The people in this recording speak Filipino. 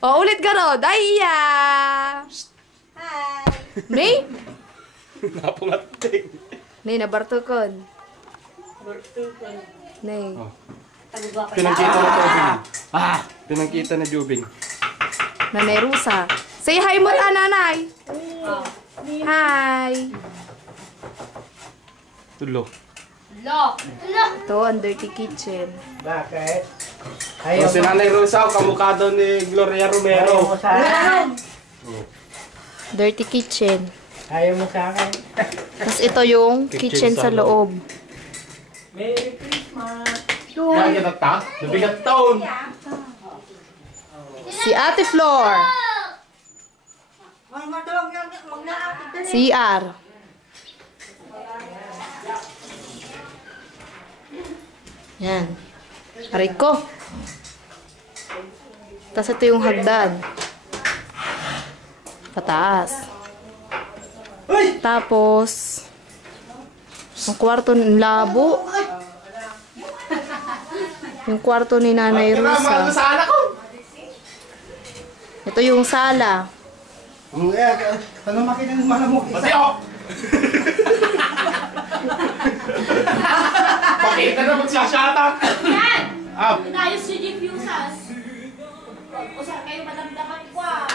O, ulit garo. Daya! Hi! May? Napungating. Nay, nabartukon. Nay. Oh. Pinangkita na Jubing. Pinangkita na Jubing. Nanay Rusa. Say hi mo ta, nanay. Hi. Tulo. Ito, ang dirty kitchen. Bakit? O, si Nanay Rosa, kamukha daw ni Gloria Romero. Ayaw mo sa akin. Dirty kitchen. Ayaw mo sa akin. Tapos ito yung kitchen sa loob. Merry Christmas. Kaya kita ta? Nabigat taon. Si Ate Flor. CR. Yan. Aray ko. Tapos ito yung hagdan. Pataas. Tapos, ang kwarto ng labo. Yung kwarto ni Nanay Rosa. Sala ko. Ito yung sala. Ano makita ng malamok? Pati ako. Pakita na magsasyata. Yan! Inayos yun yung fusas. O saan kayo madamdaman ko ah.